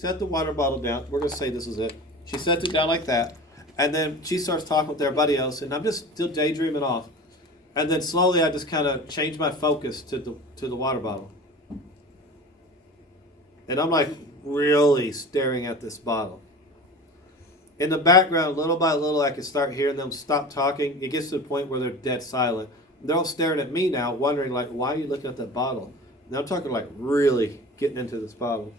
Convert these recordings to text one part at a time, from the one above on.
set the water bottle down. We're going to say this is it. She sets it down like that. And then she starts talking with everybody else. And I'm just still daydreaming off. And then slowly I just kind of change my focus to the water bottle. And I'm like really staring at this bottle. In the background, little by little, I can start hearing them stop talking. It gets to the point where they're dead silent. They're all staring at me now, wondering, like, why are you looking at that bottle? And I'm talking, like, really getting into this bottle.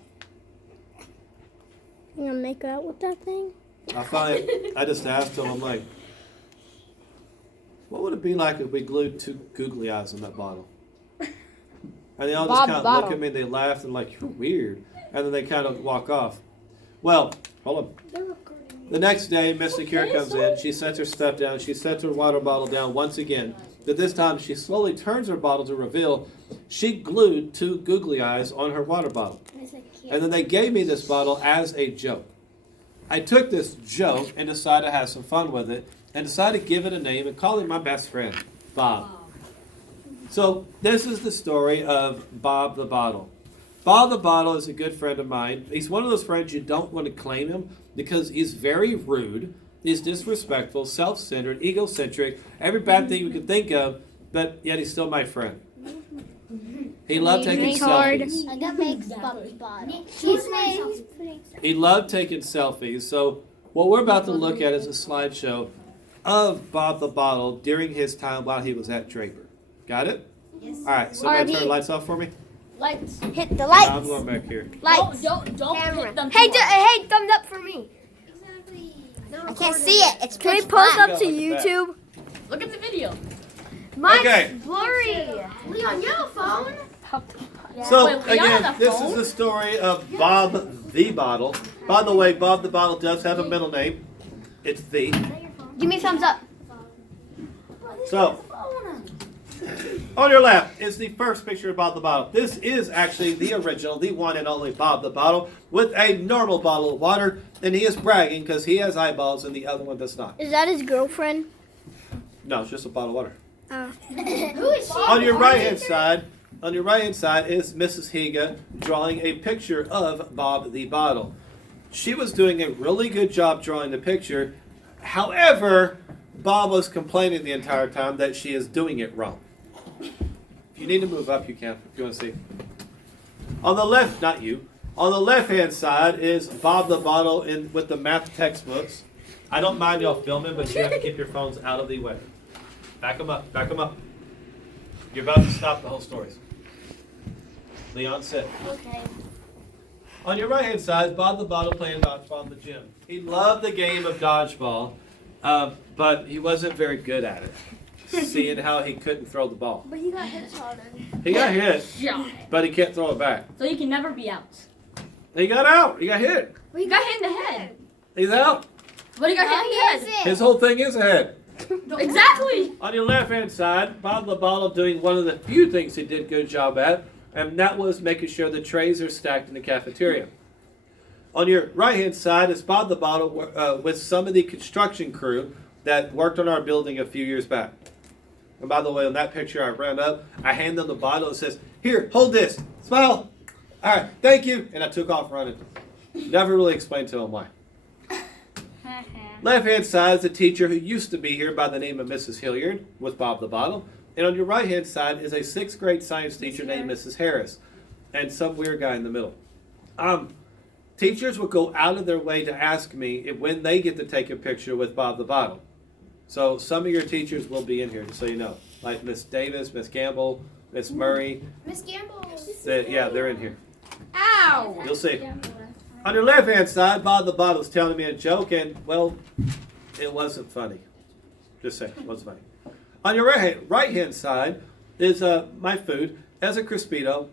You gonna make out with that thing? I just asked them, I'm like, what would it be like if we glued two googly eyes on that bottle? And they all just kind of look at me and they laugh and like, you're weird. And then they kind of walk off. Well, hold on. The next day, Miss Akira comes in. She sets her stuff down. She sets her water bottle down once again. But this time, she slowly turns her bottle to reveal she glued two googly eyes on her water bottle. And then they gave me this bottle as a joke. I took this joke and decided to have some fun with it and decided to give it a name and call it my best friend, Bob. So this is the story of Bob the Bottle. Bob the Bottle is a good friend of mine. He's one of those friends you don't want to claim him because he's very rude, he's disrespectful, self-centered, egocentric, every bad thing you can think of, but yet he's still my friend. He loved taking selfies. I got makes Bob's bottle. He loved taking selfies. So what we're about to look at is a slideshow of Bob the Bottle during his time while he was at Draper. Got it? Yes. All right, so turn the lights off for me. Lights. Hit the lights. I'm going back here. Lights. Don't Camera. hit them. Hey, thumbs up for me. Exactly. I can't see it. It's Can we pitch post black. up to Look at that. YouTube? Look at the video. Mine's Okay. blurry. Leon, you have a phone? So, Wait, we again, got a this phone? is the story of Bob the Bottle. By the way, Bob the Bottle does have a middle name. It's the. Give me a thumbs up. So, on your left is the first picture of Bob the Bottle. This is actually the original, the one and only Bob the Bottle with a normal bottle of water. And he is bragging because he has eyeballs and the other one does not. Is that his girlfriend? No, it's just a bottle of water. Who is she? On your right-hand side is Mrs. Higa drawing a picture of Bob the Bottle. She was doing a really good job drawing the picture. However, Bob was complaining the entire time that she is doing it wrong. If you need to move up, you can, if you want to see. On the left, not you, on the left-hand side is Bob the Bottle with the math textbooks. I don't mind y'all filming, but you have to keep your phones out of the way. Back them up, back them up. You're about to stop the whole story. Leon, sit. Okay. On your right-hand side is Bob the Bottle playing dodgeball in the gym. He loved the game of dodgeball, but he wasn't very good at it, seeing how he couldn't throw the ball. But you got hit harder. He got hit, Yeah. but he can't throw it back. So you can never be out. He got out. He got hit. You got hit in the head. He's out. But he got hit in the head. His whole thing is ahead. Exactly. On your left-hand side, Bob the Bottle doing one of the few things he did a good job at, and that was making sure the trays are stacked in the cafeteria. On your right-hand side is Bob the Bottle with some of the construction crew that worked on our building a few years back. And by the way, on that picture, I ran up, I hand them the bottle and says, "Here, hold this, smile. All right, thank you." And I took off running. Never really explained to him why. Left-hand side is a teacher who used to be here by the name of Mrs. Hilliard with Bob the Bottle. And on your right-hand side is a 6th grade science teacher named Mrs. Harris. And some weird guy in the middle. Teachers would go out of their way to ask me if when they get to take a picture with Bob the Bottle. So some of your teachers will be in here, just so you know. Like Miss Davis, Miss Campbell, Miss Murray. Miss Gamble. They're in here. Ow. You'll see. On your left-hand side, Bob the Bottle is telling me a joke, and, well, it wasn't funny. Just saying, it wasn't funny. On your right-hand side is my food as a Crispito.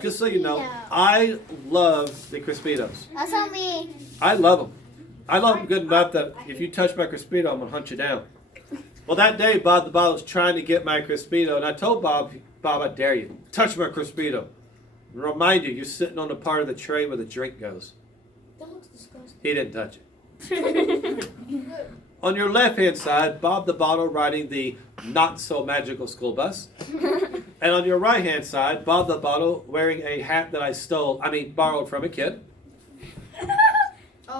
Just so you know, I love the Crispitos. That's on me. I love them. I love them good enough that if you touch my Crispito, I'm going to hunt you down. Well, that day, Bob the Bottle was trying to get my Crispito, and I told Bob, I dare you, touch my Crispito. And remind you, you're sitting on the part of the tray where the drink goes. That looks disgusting. He didn't touch it. On your left-hand side, Bob the Bottle riding the not-so-magical school bus. And on your right-hand side, Bob the Bottle wearing a hat that I borrowed from a kid.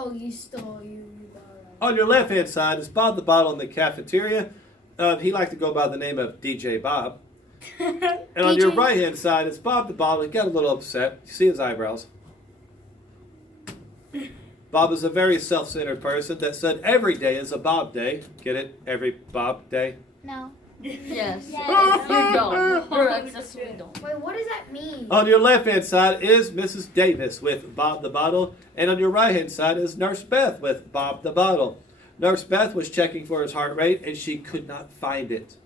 Oh, you stole. You On your left-hand side is Bob the Bottle in the cafeteria. He liked to go by the name of DJ Bob. And on your right-hand side is Bob the Bottle. He got a little upset. You see his eyebrows. Bob is a very self-centered person that said every day is a Bob day. Get it? Every Bob day. No. Yes. Yes. You don't. You're excessively don't. Wait, what does that mean? On your left-hand side is Mrs. Davis with Bob the Bottle. And on your right-hand side is Nurse Beth with Bob the Bottle. Nurse Beth was checking for his heart rate, and she could not find it.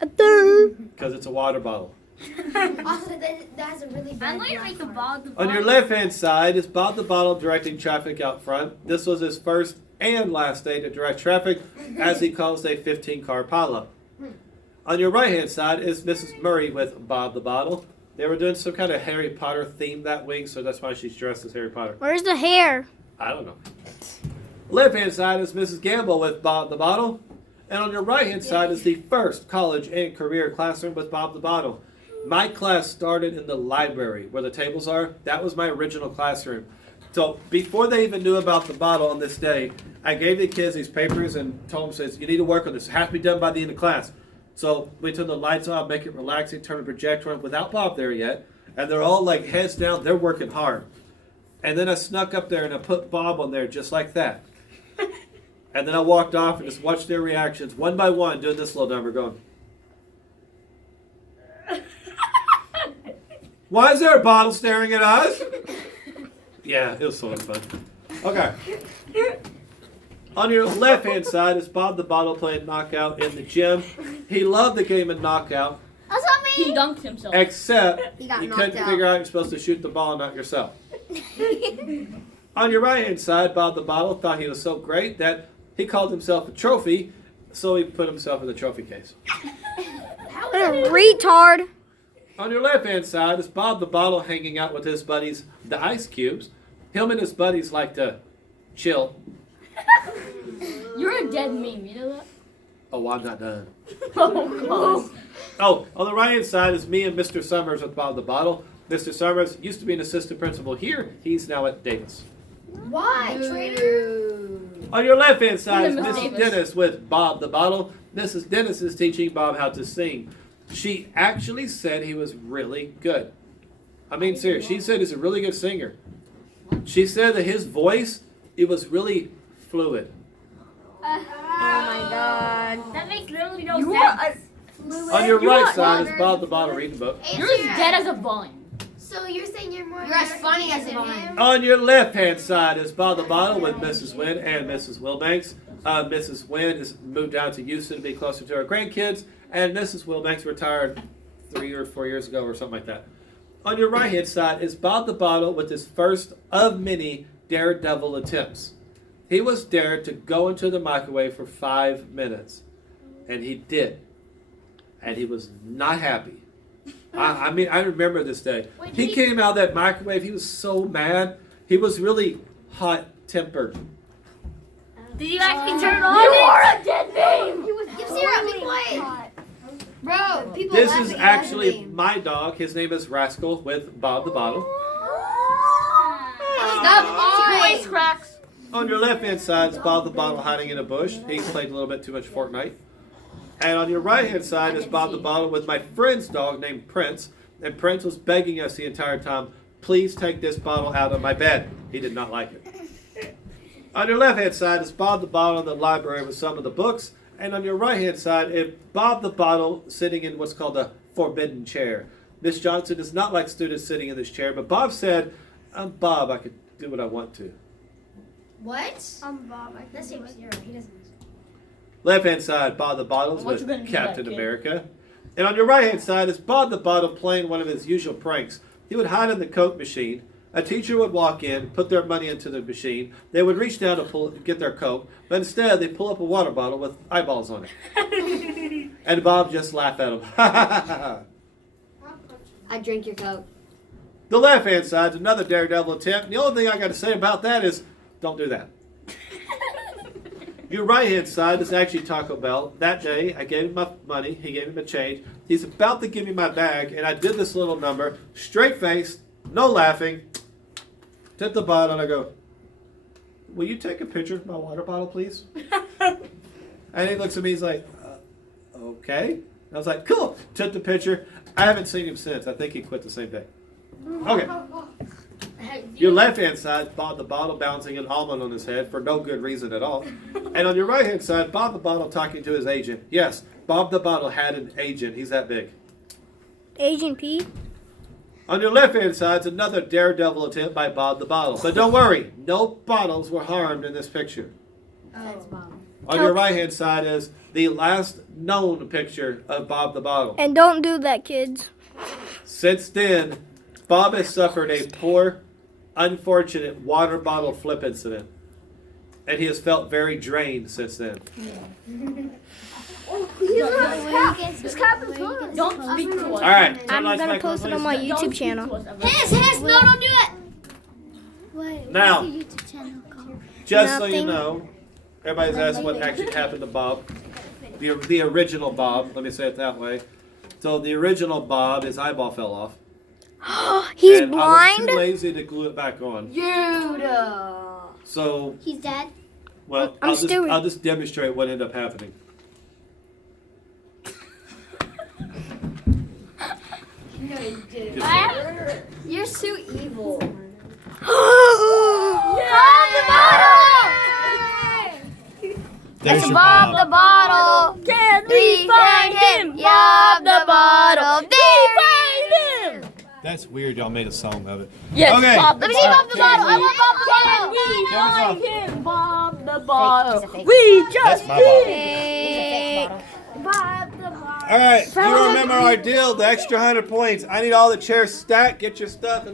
Because it's a water bottle. Also, that has a really bad. I'm going to make the ball. On your left-hand side is Bob the Bottle directing traffic out front. This was his first and last day to direct traffic, as he calls a 15-car pileup. On your right-hand side is Mrs. Murray with Bob the Bottle. They were doing some kind of Harry Potter theme that week, so that's why she's dressed as Harry Potter. Where's the hair? I don't know. Left-hand side is Mrs. Gamble with Bob the Bottle. And on your right-hand side is the first college and career classroom with Bob the Bottle. My class started in the library where the tables are. That was my original classroom. So before they even knew about the bottle on this day, I gave the kids these papers and told them, says, you need to work on this. It has to be done by the end of class. So we turn the lights off, make it relaxing, turn the projector on without Bob there yet. And they're all like heads down. They're working hard. And then I snuck up there and I put Bob on there just like that. And then I walked off and just watched their reactions one by one doing this little number going. Why is there a bottle staring at us? Yeah, it was so much fun. Okay. On your left-hand side is Bob the Bottle playing Knockout in the gym. He loved the game of Knockout, That's not me. He dunked himself. except He got you knocked couldn't out. figure out you're supposed to shoot the ball and not yourself. On your right-hand side, Bob the Bottle thought he was so great that he called himself a trophy, so he put himself in the trophy case. How What is a retard. On your left-hand side is Bob the Bottle hanging out with his buddies, the Ice Cubes. Him and his buddies like to chill. You're a dead meme, you know that? Oh, I'm not done. Oh, God. Oh, on the right-hand side is me and Mr. Summers with Bob the Bottle. Mr. Summers used to be an assistant principal here. He's now at Davis. Why, traitor? On your left-hand side is Miss Mrs. Davis. Dennis with Bob the Bottle. Mrs. Dennis is teaching Bob how to sing. She actually said he was really good. I mean, serious. She said he's a really good singer. She said that his voice, it was really fluid. Oh my god. That makes literally no You sense. On your You right are side is wondering- Bob the Bottle reading a book. You're as dead as a vine. So you're saying you're more. You're as American funny as than a him? On your left-hand side is Bob the Bottle with Mrs. Wynn and Mrs. Wilbanks. Mrs. Wynn has moved down to Houston to be closer to her grandkids, and Mrs. Wilbanks retired 3 or 4 years ago or something like that. On your right-hand side is Bob the Bottle with his first of many daredevil attempts. He was dared to go into the microwave for 5 minutes, and he did. And he was not happy. I mean, I remember this day. Wait, He did he- came out of that microwave. He was so mad. He was really hot-tempered. Did you actually turn it on? You are a dead meme. Give Sarah, be quiet. Bro, people This laughing is at actually me. my dog. His name is Rascal with Bob the Bottle. Stop voice cracks. On your left-hand side is Bob the Bottle hiding in a bush. He's played a little bit too much Fortnite. And on your right-hand side is Bob the Bottle with my friend's dog named Prince. And Prince was begging us the entire time, please take this bottle out of my bed. He did not like it. On your left-hand side is Bob the Bottle in the library with some of the books. And on your right-hand side is Bob the Bottle sitting in what's called a forbidden chair. Miss Johnson does not like students sitting in this chair, but Bob said, I'm Bob, I could do what I want to. What? Bob. That's him. You're right. He doesn't. Left-hand side, Bob the Bottles What with you gonna do, Captain that kid? America. And on your right-hand side is Bob the Bottle playing one of his usual pranks. He would hide in the Coke machine. A teacher would walk in, put their money into the machine. They would reach down to get their Coke, but instead they pull up a water bottle with eyeballs on it. And Bob just laughed at him. I drink your Coke. The left-hand side is another daredevil attempt. The only thing I got to say about that is, don't do that. Your right-hand side is actually Taco Bell. That day, I gave him my money. He gave me my change. He's about to give me my bag, and I did this little number. Straight face, no laughing. Tip the bottom, and I go, will you take a picture of my water bottle, please? And he looks at me, he's like, okay. I was like, cool. Took the picture. I haven't seen him since. I think he quit the same day. Okay. Your left-hand side, Bob the Bottle bouncing an almond on his head for no good reason at all. And on your right-hand side, Bob the Bottle talking to his agent. Yes, Bob the Bottle had an agent. He's that big. Agent P. On your left-hand side is another daredevil attempt by Bob the Bottle. But don't worry, no bottles were harmed in this picture. On your right-hand side is the last known picture of Bob the Bottle. And don't do that, kids. Since then, Bob has suffered a poor, unfortunate water bottle flip incident. And he has felt very drained since then. This cap is good. Don't speak to us. All right. I'm going to post it on my YouTube channel. His, no, don't do it. Now, What's the YouTube channel called? just so you Nothing. know, everybody's asked what actually happened to Bob. The original Bob, let me say it that way. So the original Bob, his eyeball fell off. He's and I blind? was too lazy to glue it back on. So, He's dead. well, I'm I'll just demonstrate what ended up happening. You're so evil. There's your Bob the Bottle. Can we find him? Bob the Bottle. There. That's weird. Y'all made a song of it. Yes, Okay. Bob the Let me see Bob the Bottle. I want Bob the Can Bottle. we Cameras find him? Bob the Bottle. fake. We just That's my did. Bob the Bottle. All right. You remember our deal, the extra 100 points. I need all the chairs stacked. Get your stuff.